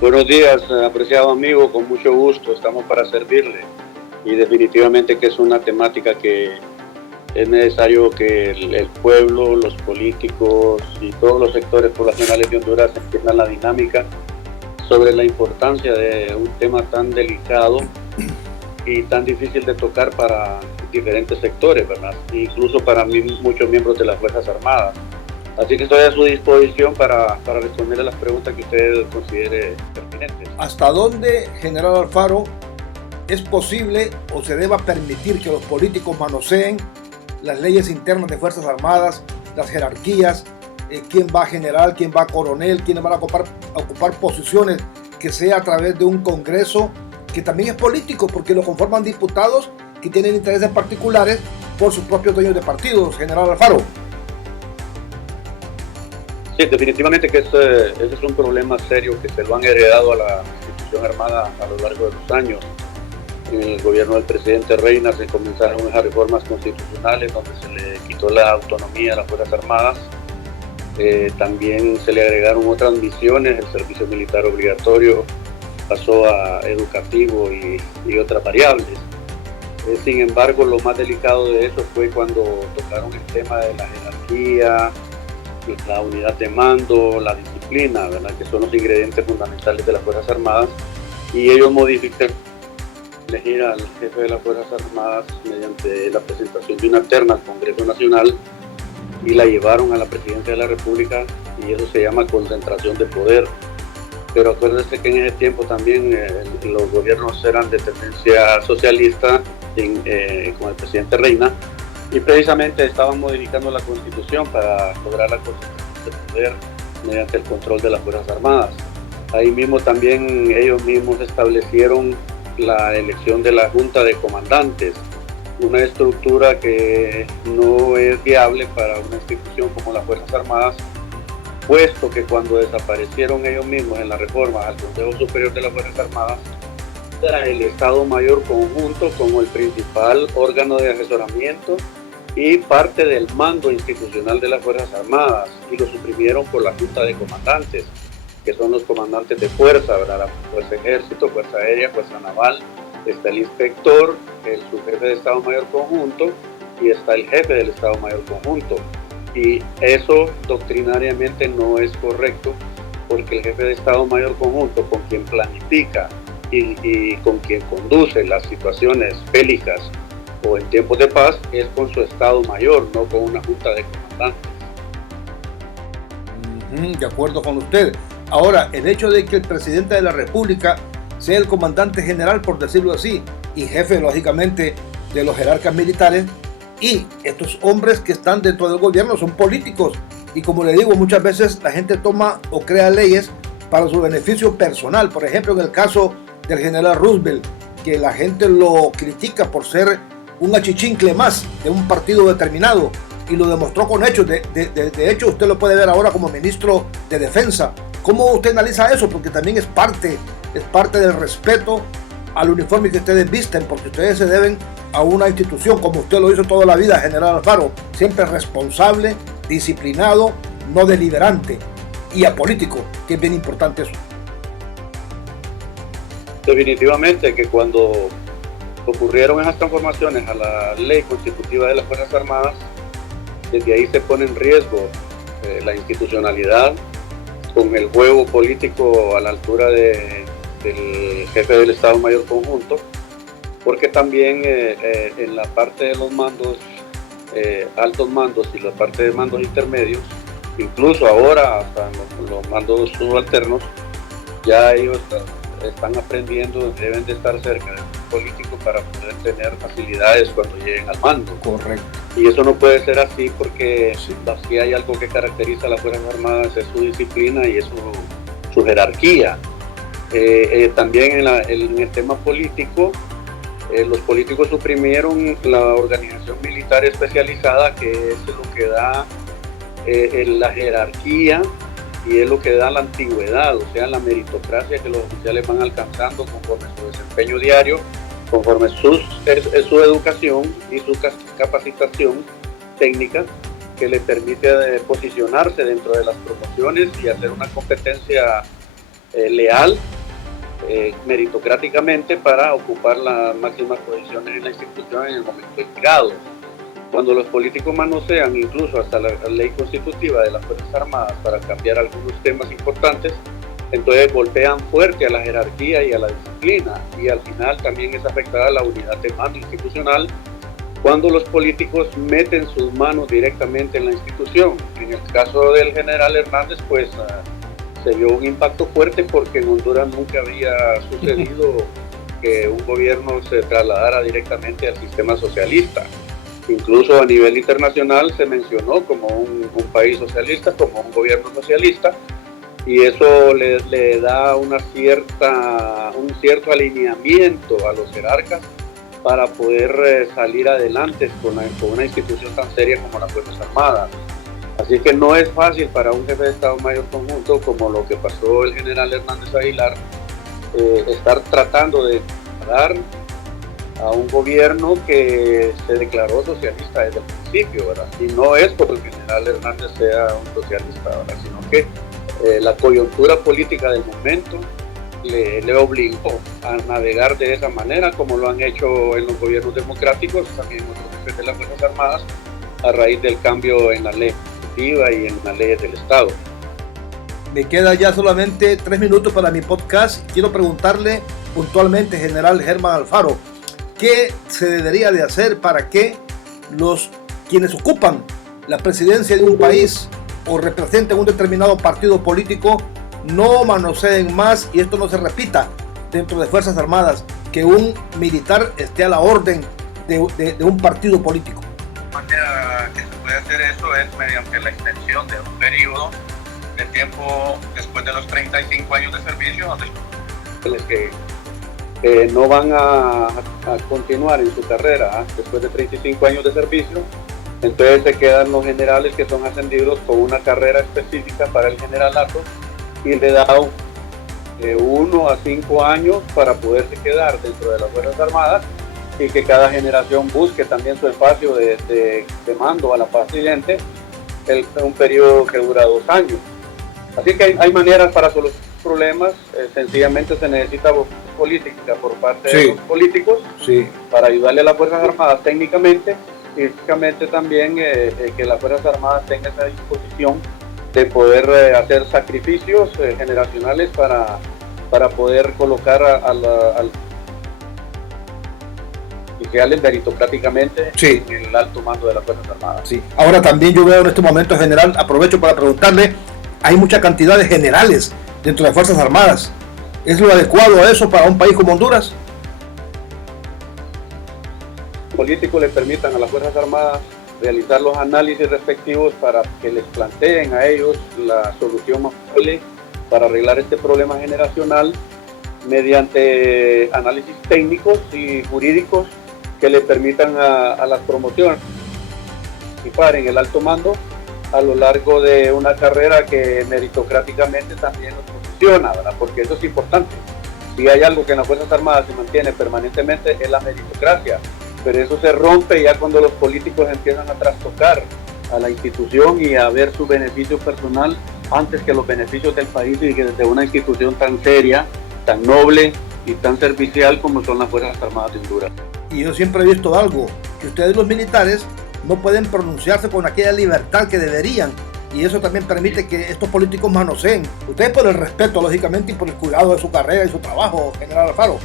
Buenos días, apreciado amigo, con mucho gusto, estamos para servirle y definitivamente que es una temática que es necesario que el pueblo, los políticos y todos los sectores poblacionales de Honduras entiendan la dinámica sobre la importancia de un tema tan delicado y tan difícil de tocar para diferentes sectores, ¿verdad? Incluso para muchos miembros de las Fuerzas Armadas. Así que estoy a su disposición para responder a las preguntas que usted considere pertinentes. ¿Hasta dónde, general Alfaro, es posible o se deba permitir que los políticos manoseen las leyes internas de Fuerzas Armadas, las jerarquías, quién va a general, quién va a coronel, quiénes van a ocupar posiciones, que sea a través de un Congreso que también es político porque lo conforman diputados que tienen intereses particulares por sus propios dueños de partidos, general Alfaro? Sí, definitivamente que ese es un problema serio que se lo han heredado a la institución armada a lo largo de los años. En el gobierno del presidente Reina se comenzaron esas reformas constitucionales donde se le quitó la autonomía a las Fuerzas Armadas. También se le agregaron otras misiones, el servicio militar obligatorio pasó a educativo y otras variables. Sin embargo, lo más delicado de eso fue cuando tocaron el tema de la jerarquía, la unidad de mando, la disciplina, ¿verdad? Que son los ingredientes fundamentales de las Fuerzas Armadas, y ellos modificaron elegir al jefe de las Fuerzas Armadas mediante la presentación de una terna al Congreso Nacional y la llevaron a la Presidencia de la República, y eso se llama concentración de poder. Pero acuérdense que en ese tiempo también los gobiernos eran de tendencia socialista con el presidente Reina, y precisamente estaban modificando la Constitución para lograr la concentración de poder mediante el control de las Fuerzas Armadas. Ahí mismo también ellos mismos establecieron la elección de la Junta de Comandantes, una estructura que no es viable para una institución como las Fuerzas Armadas, puesto que cuando desaparecieron ellos mismos en la reforma al Consejo Superior de las Fuerzas Armadas, era el Estado Mayor Conjunto como el principal órgano de asesoramiento y parte del mando institucional de las Fuerzas Armadas, y lo suprimieron por la Junta de Comandantes, que son los comandantes de fuerza, ¿verdad? La Fuerza Ejército, Fuerza Aérea, Fuerza Naval, está el inspector, el subjefe de Estado Mayor Conjunto, y está el jefe del Estado Mayor Conjunto. Y eso doctrinariamente no es correcto, porque el jefe de Estado Mayor Conjunto, con quien planifica y con quien conduce las situaciones bélicas o en tiempos de paz, es con su Estado Mayor, no con una junta de comandantes. De acuerdo con usted. Ahora, el hecho de que el presidente de la República sea el comandante general, por decirlo así, y jefe, lógicamente, de los jerarcas militares, y estos hombres que están dentro del gobierno son políticos, y como le digo, muchas veces la gente toma o crea leyes para su beneficio personal. Por ejemplo, en el caso del general Roosevelt, que la gente lo critica por ser un achichincle más de un partido determinado, y lo demostró con hechos. De hecho, usted lo puede ver ahora como ministro de Defensa. ¿Cómo usted analiza eso? Porque también es parte del respeto al uniforme que ustedes visten, porque ustedes se deben a una institución, como usted lo hizo toda la vida, general Alfaro, siempre responsable, disciplinado, no deliberante y apolítico, que es bien importante eso. Definitivamente que cuando ocurrieron esas transformaciones a la ley constitutiva de las Fuerzas Armadas, desde ahí se pone en riesgo la institucionalidad, con el juego político a la altura del jefe del Estado Mayor Conjunto, porque también en la parte de los mandos, altos mandos, y la parte de mandos intermedios, incluso ahora hasta los mandos subalternos, ya ellos están aprendiendo, deben de estar cerca del político para poder tener facilidades cuando lleguen al mando. Correcto. Y eso no puede ser así, porque si hay algo que caracteriza a las Fuerzas Armadas es su disciplina y es su jerarquía. También en el tema político, los políticos suprimieron la organización militar especializada, que es lo que da la jerarquía y es lo que da la antigüedad, o sea, la meritocracia que los oficiales van alcanzando conforme su desempeño diario, conforme su educación y su capacitación técnica, que le permite posicionarse dentro de las promociones y hacer una competencia leal, meritocráticamente, para ocupar las máximas posiciones en la institución en el momento indicado. Cuando los políticos manosean incluso hasta la ley constitutiva de las Fuerzas Armadas para cambiar algunos temas importantes, entonces golpean fuerte a la jerarquía y a la disciplina, y al final también es afectada la unidad de mando institucional cuando los políticos meten sus manos directamente en la institución. En el caso del general Hernández, pues se vio un impacto fuerte, porque en Honduras nunca había sucedido que un gobierno se trasladara directamente al sistema socialista. Incluso a nivel internacional se mencionó como un país socialista, como un gobierno socialista, y eso le da un cierto alineamiento a los jerarcas para poder salir adelante con una institución tan seria como las Fuerzas Armadas. Así que no es fácil para un jefe de Estado Mayor Conjunto, como lo que pasó el general Hernández Aguilar, estar tratando de dar a un gobierno que se declaró socialista desde el principio, ¿verdad? Y no es porque el general Hernández sea un socialista, ¿verdad? Sino que la coyuntura política del momento le obligó a navegar de esa manera, como lo han hecho en los gobiernos democráticos, también otros jefes de las Fuerzas Armadas, a raíz del cambio en la ley constitutiva y en las leyes del Estado. Me queda ya solamente 3 minutos para mi podcast. Quiero preguntarle puntualmente, general Germán Alfaro, ¿qué se debería de hacer para que quienes ocupan la presidencia de un país o representen un determinado partido político no manoseen más y esto no se repita dentro de Fuerzas Armadas, que un militar esté a la orden de un partido político? La manera que se puede hacer eso es mediante la extensión de un periodo de tiempo después de los 35 años de servicio, donde que no van a continuar en su carrera después de 35 años de servicio, entonces se quedan los generales que son ascendidos con una carrera específica para el generalato, y le da de 1 a 5 años para poderse quedar dentro de las Fuerzas Armadas, y que cada generación busque también su espacio de mando a la paz siguiente, un periodo que dura 2 años. Así que hay maneras para solucionar problemas, sencillamente se necesita voz política por parte de los políticos para ayudarle a las Fuerzas Armadas técnicamente, y físicamente también que las Fuerzas Armadas tengan esa disposición de poder hacer sacrificios generacionales para poder colocar al oficiales meritocráticamente en el alto mando de las Fuerzas Armadas. Sí. Ahora también yo veo en este momento, general, aprovecho para preguntarle, hay mucha cantidad de generales dentro de las Fuerzas Armadas. ¿Es lo adecuado a eso para un país como Honduras? Los políticos le permitan a las Fuerzas Armadas realizar los análisis respectivos para que les planteen a ellos la solución más probable para arreglar este problema generacional, mediante análisis técnicos y jurídicos que le permitan a las promociones participar en el alto mando a lo largo de una carrera que meritocráticamente también nos posiciona, ¿verdad? Porque eso es importante. Si hay algo que en las Fuerzas Armadas se mantiene permanentemente es la meritocracia, pero eso se rompe ya cuando los políticos empiezan a trastocar a la institución y a ver su beneficio personal antes que los beneficios del país, y que desde una institución tan seria, tan noble y tan servicial como son las Fuerzas Armadas de Honduras. Y yo siempre he visto algo, que ustedes los militares no pueden pronunciarse con aquella libertad que deberían, y eso también permite que estos políticos manoseen. Ustedes, por el respeto, lógicamente, y por el cuidado de su carrera y su trabajo, general Alfaro.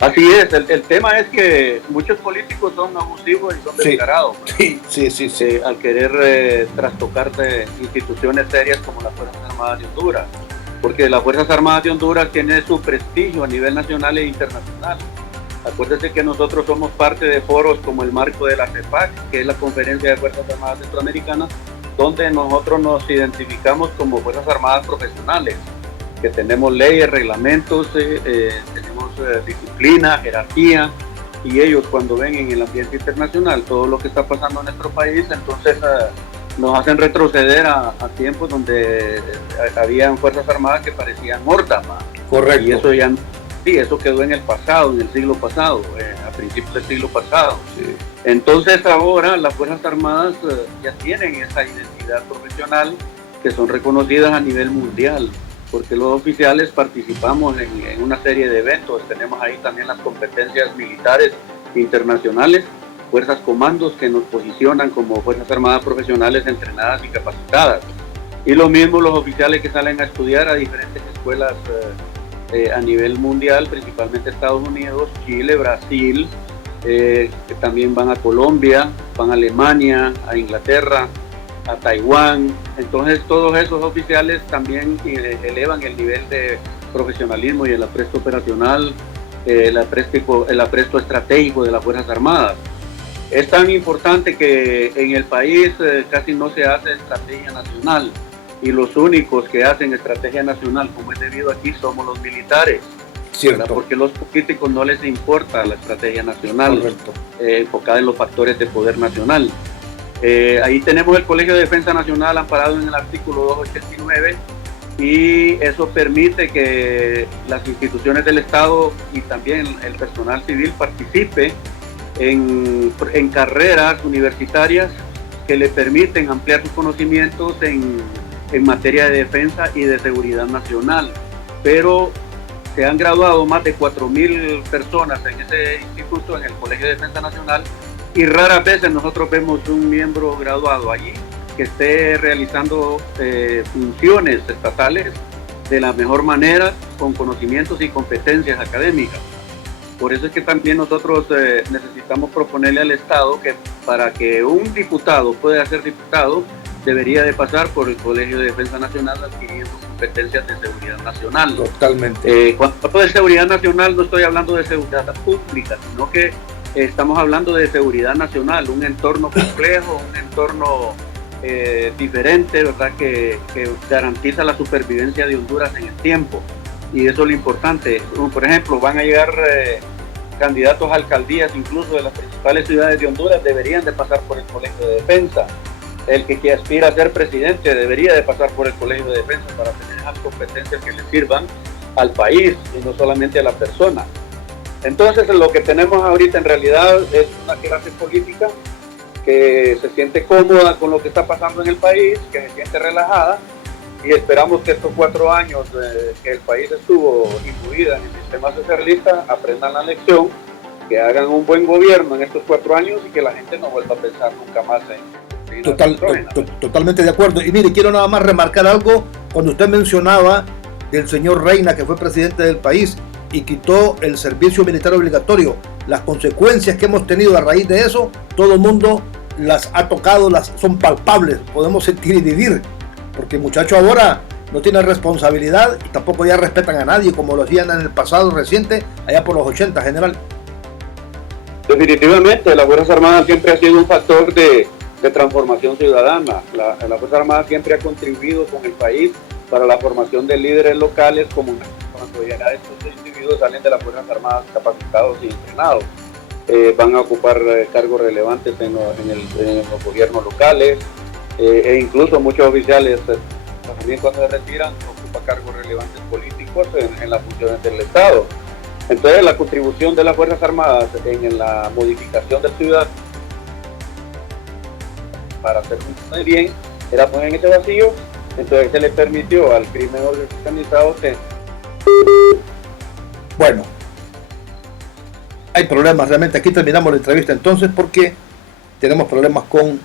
Así es, el tema es que muchos políticos son abusivos y son descarados, sí. Al querer trastocar de instituciones serias como las Fuerzas Armadas de Honduras, porque las Fuerzas Armadas de Honduras tienen su prestigio a nivel nacional e internacional. Acuérdense que nosotros somos parte de foros como el marco de la CEPAC, que es la Conferencia de Fuerzas Armadas Centroamericanas, donde nosotros nos identificamos como Fuerzas Armadas profesionales, que tenemos leyes, reglamentos, tenemos disciplina, jerarquía, y ellos cuando ven en el ambiente internacional todo lo que está pasando en nuestro país, entonces nos hacen retroceder a tiempos donde habían Fuerzas Armadas que parecían hordas. Correcto. Y eso ya eso quedó en el pasado, en el siglo pasado, a principios del siglo pasado. Sí. Entonces ahora las Fuerzas Armadas ya tienen esa identidad profesional que son reconocidas a nivel mundial. porque los oficiales participamos en una serie de eventos. Tenemos ahí también las competencias militares internacionales, fuerzas comandos que nos posicionan como Fuerzas Armadas profesionales entrenadas y capacitadas. Y lo mismo los oficiales que salen a estudiar a diferentes escuelas a nivel mundial, principalmente Estados Unidos, Chile, Brasil, que también van a Colombia, van a Alemania, a Inglaterra, a Taiwán. Entonces todos esos oficiales también elevan el nivel de profesionalismo y el apresto operacional, el apresto estratégico de las Fuerzas Armadas. Es tan importante que en el país casi no se hace estrategia nacional, y los únicos que hacen estrategia nacional como es debido aquí somos los militares. Cierto. Porque a los políticos no les importa la estrategia nacional, enfocada en los factores de poder nacional. Ahí tenemos el Colegio de Defensa Nacional amparado en el artículo 289, y eso permite que las instituciones del Estado y también el personal civil participe en carreras universitarias que le permiten ampliar sus conocimientos en materia de defensa y de seguridad nacional. Pero se han graduado más de 4.000 personas en ese instituto, en el Colegio de Defensa Nacional, y raras veces nosotros vemos un miembro graduado allí que esté realizando funciones estatales de la mejor manera, con conocimientos y competencias académicas. Por eso es que también nosotros necesitamos proponerle al Estado que para que un diputado pueda ser diputado, debería de pasar por el Colegio de Defensa Nacional adquiriendo competencias de seguridad nacional. Totalmente. Cuando hablo de seguridad nacional no estoy hablando de seguridad pública, sino que estamos hablando de seguridad nacional, un entorno complejo, un entorno diferente, ¿verdad? Que garantiza la supervivencia de Honduras en el tiempo. Y eso es lo importante. Por ejemplo, van a llegar candidatos a alcaldías incluso de las principales ciudades de Honduras, deberían de pasar por el Colegio de Defensa. El que aspira a ser presidente debería de pasar por el Colegio de Defensa para tener esas competencias que le sirvan al país y no solamente a la persona. Entonces lo que tenemos ahorita en realidad es una clase política que se siente cómoda con lo que está pasando en el país, que se siente relajada, y esperamos que estos 4 años que el país estuvo imbuida en el sistema socialista aprendan la lección, que hagan un buen gobierno en estos 4 años y que la gente no vuelva a pensar nunca más en totalmente de acuerdo. Y mire, quiero nada más remarcar algo. Cuando usted mencionaba del señor Reina, que fue presidente del país y quitó el servicio militar obligatorio, las consecuencias que hemos tenido a raíz de eso, todo el mundo las ha tocado, son palpables, podemos sentir y vivir, porque el muchacho ahora no tiene responsabilidad y tampoco ya respetan a nadie como lo hacían en el pasado reciente, allá por los 80, general. Definitivamente, la Fuerza Armada siempre ha sido un factor de transformación ciudadana. La Fuerza Armada siempre ha contribuido con el país para la formación de líderes locales, como cuando ya estos individuos salen de las Fuerzas Armadas capacitados y entrenados. Van a ocupar cargos relevantes en los gobiernos locales, e incluso muchos oficiales también cuando se retiran ocupan cargos relevantes políticos en las funciones del Estado. Entonces la contribución de las Fuerzas Armadas en la modificación del ciudadano para hacer muy bien era poner en ese vacío. Entonces se le permitió al crimen organizado que... Bueno, hay problemas realmente. Aquí terminamos la entrevista entonces porque tenemos problemas con